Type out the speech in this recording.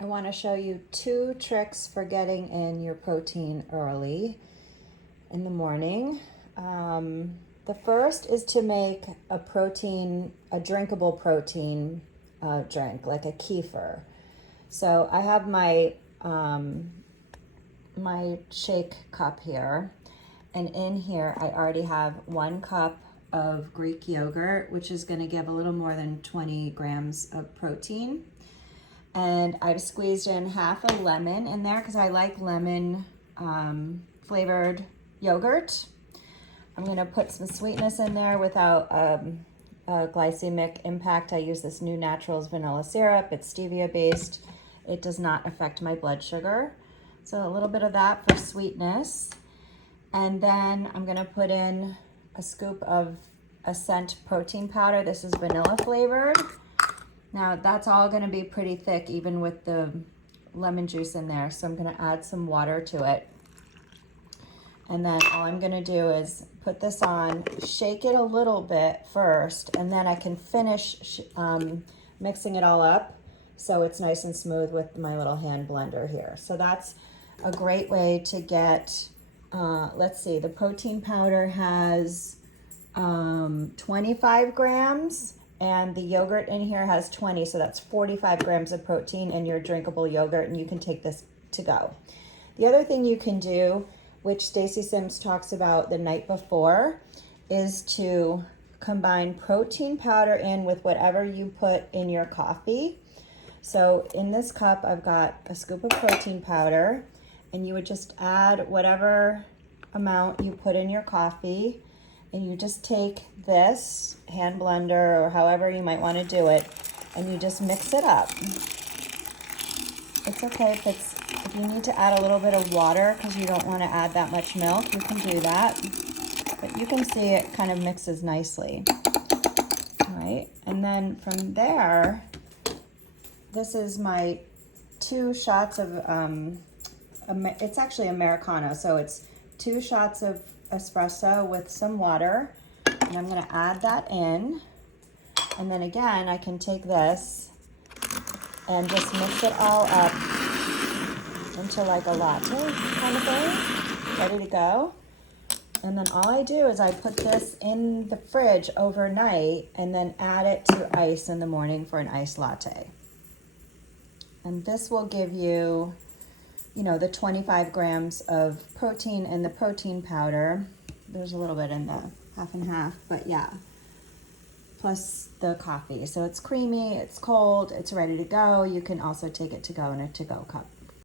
I want to show you 2 tricks for getting in your protein early in the morning. The first is to make a drinkable protein drink, like a kefir. So I have my my shake cup here, and in here I already have 1 cup of Greek yogurt, which is going to give a little more than 20 grams of protein. And I've squeezed in half a lemon in there because I like lemon flavored yogurt. I'm going to put some sweetness in there without a glycemic impact. I use this New Naturals vanilla syrup. It's stevia based. It does not affect my blood sugar. So a little bit of that for sweetness. And then I'm going to put in a scoop of Ascent protein powder. This is vanilla flavored. Now that's all going to be pretty thick even with the lemon juice in there. So I'm going to add some water to it. And then all I'm going to do is put this on, shake it a little bit first, and then I can finish mixing it all up so it's nice and smooth with my little hand blender here. So that's a great way to get, let's see, the protein powder has 25 grams. And the yogurt in here has 20, so that's 45 grams of protein in your drinkable yogurt, and you can take this to go. The other thing you can do, which Stacy Sims talks about the night before, is to combine protein powder in with whatever you put in your coffee. So in this cup, I've got a scoop of protein powder, and you would just add whatever amount you put in your coffee. And you just take this hand blender or however you might want to do it, and you just mix it up. It's okay if you need to add a little bit of water because you don't want to add that much milk, you can do that. But you can see it kind of mixes nicely. All right, and then from there, this is my 2 shots of, it's actually Americano, so it's 2 shots of espresso with some water, and I'm going to add that in, and then again I can take this and just mix it all up into like a latte kind of thing, ready to go. And then all I do is I put this in the fridge overnight and then add it to ice in the morning for an iced latte. And this will give you, you know, the 25 grams of protein in the protein powder. There's a little bit in the half and half, but yeah, plus the coffee. So it's creamy, it's cold, it's ready to go. You can also take it to go in a to-go cup.